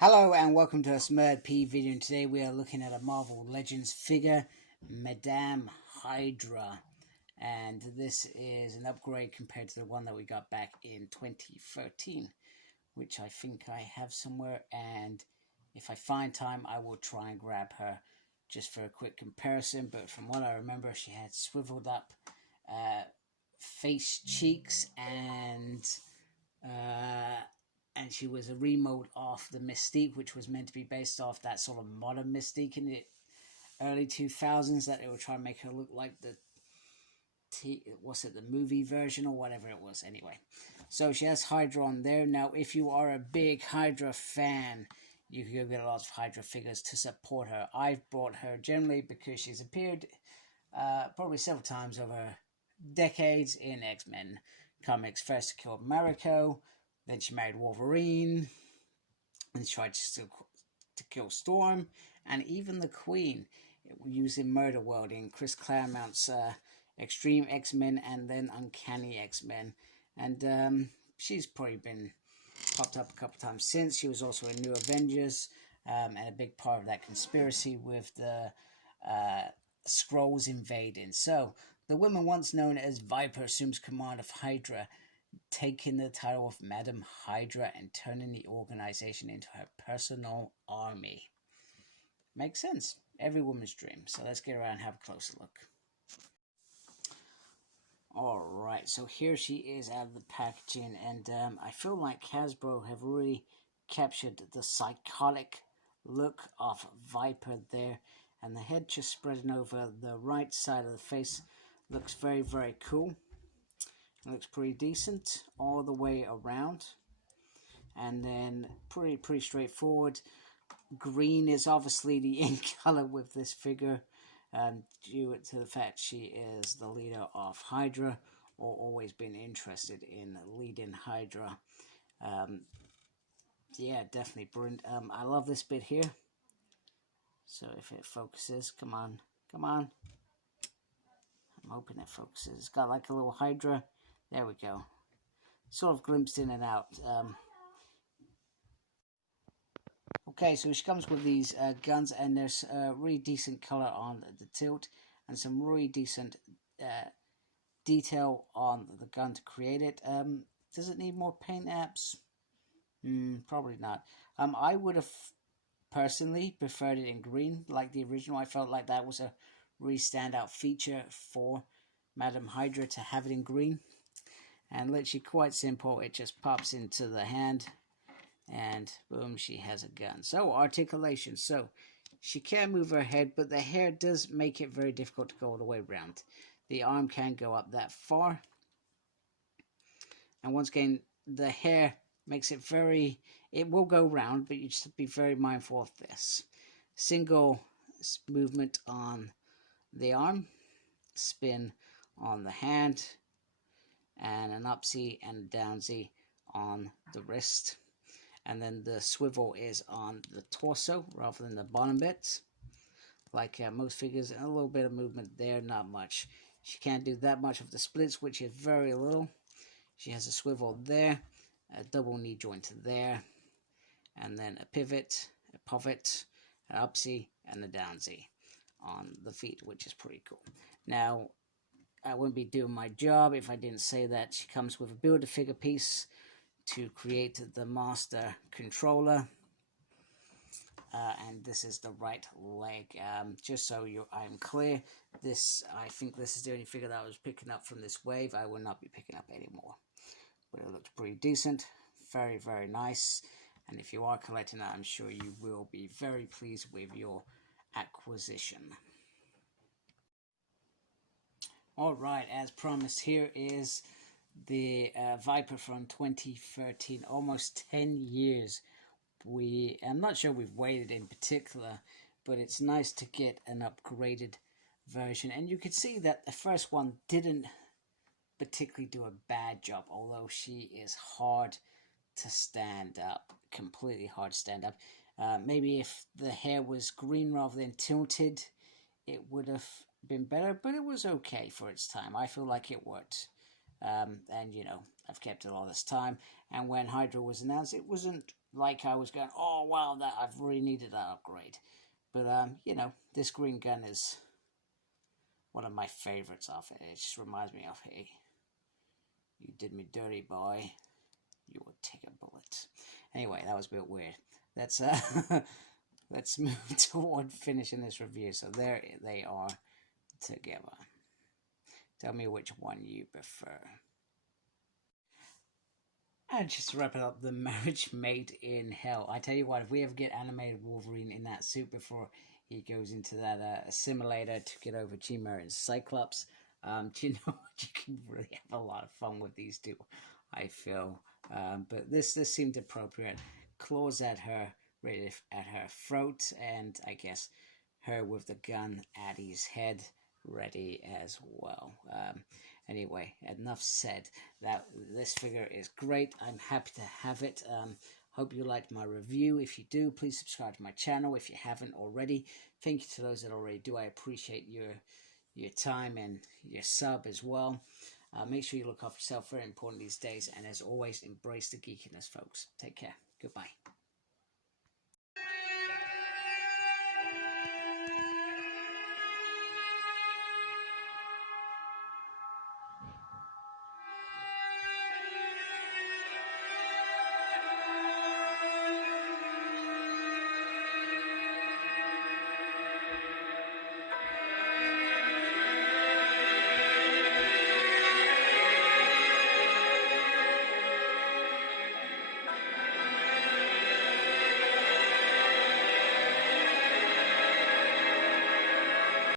Hello and welcome to a Smurd P video, and today we are looking at a Marvel Legends figure, Madame Hydra, and this is an upgrade compared to the one that we got back in 2013, which I think I have somewhere, and if I find time I will try and grab her just for a quick comparison. But from what I remember, she had swiveled up face, cheeks, and she was a remold off the Mystique, which was meant to be based off that sort of modern Mystique in the early 2000s, that they were trying to make her look like the movie version or whatever it was. Anyway, so she has Hydra on there. Now, if you are a big Hydra fan, you can go get a lot of Hydra figures to support her. I've bought her generally because she's appeared probably several times over decades in X-Men comics. First to kill Mariko, then she married Wolverine, and tried to kill Storm, and even the Queen, using Murder World in Chris Claremont's Extreme X-Men and then Uncanny X-Men. And she's probably been popped up a couple times since. She was also in New Avengers, and a big part of that conspiracy with the Skrulls invading. So, the woman once known as Viper assumes command of Hydra, taking the title of Madame Hydra and turning the organization into her personal army. Makes sense. Every woman's dream. So let's get around and have a closer look. Alright, so here she is out of the packaging, and I feel like Hasbro have really captured the psychotic look of Viper there, and the head just spreading over the right side of the face looks very, very cool. It looks pretty decent all the way around, and then pretty straightforward. Green is obviously the in color with this figure, due to the fact she is the leader of Hydra, or always been interested in leading Hydra. Yeah, definitely brilliant. I love this bit here. So if it focuses, come on. I'm hoping it focuses. It's got like a little Hydra. There we go. Sort of glimpsed in and out. Okay, so she comes with these guns, and there's a really decent color on the tilt, and some really decent detail on the gun to create it. Does it need more paint apps? Probably not. I would have personally preferred it in green, like the original. I felt like that was a really standout feature for Madame Hydra, to have it in green. And literally quite simple, it just pops into the hand, and boom, she has a gun. So, articulation. So, she can move her head, but the hair does make it very difficult to go all the way around. The arm can't go up that far. And once again, the hair makes it very... It will go round, but you just have to be very mindful of this. Single movement on the arm, spin on the hand, and an upsy and a downsy on the wrist, and then the swivel is on the torso rather than the bottom bit, like most figures. And a little bit of movement there, not much. She can't do that much of the splits, which is very little. She has a swivel there, a double knee joint there, and then a pivot, a pivot, an upsy, and a downsy on the feet, which is pretty cool. Now, I wouldn't be doing my job if I didn't say that she comes with a Build-A-Figure piece to create the master controller. And this is the right leg. Just so I'm clear, I think this is the only figure that I was picking up from this wave. I will not be picking up anymore. But it looks pretty decent. Very, very nice. And if you are collecting that, I'm sure you will be very pleased with your acquisition. Alright, as promised, here is the Viper from 2013. Almost 10 years. I'm not sure we've waited in particular, but it's nice to get an upgraded version. And you can see that the first one didn't particularly do a bad job, although she is hard to stand up. Completely hard to stand up. Maybe if the hair was green rather than tilted, it would have been better, but it was okay for its time. I feel like it worked. And you know, I've kept it all this time, and when Hydra was announced, it wasn't like I was going, oh wow, that I've really needed that upgrade. But you know, this green gun is one of my favorites of it. It just reminds me of, hey, you did me dirty, boy. You will take a bullet. Anyway, that was a bit weird. Let's let's move toward finishing this review. So there they are together. Tell me which one you prefer. And just to wrap it up, the marriage made in hell. I tell you what, if we ever get animated Wolverine in that suit before he goes into that simulator to get over Chimera and Cyclops, do you know what? You can really have a lot of fun with these two, I feel. But this seemed appropriate. Claws at her, right at her throat, and I guess her with the gun at his head, ready as well. Anyway, enough said. That this figure is great. I'm happy to have it. Hope you liked my review. If you do, please subscribe to my channel if you haven't already. Thank you to those that already do. I appreciate your time and your sub as well. Make sure you look after yourself. Very important these days. And as always, embrace the geekiness, folks. Take care. Goodbye.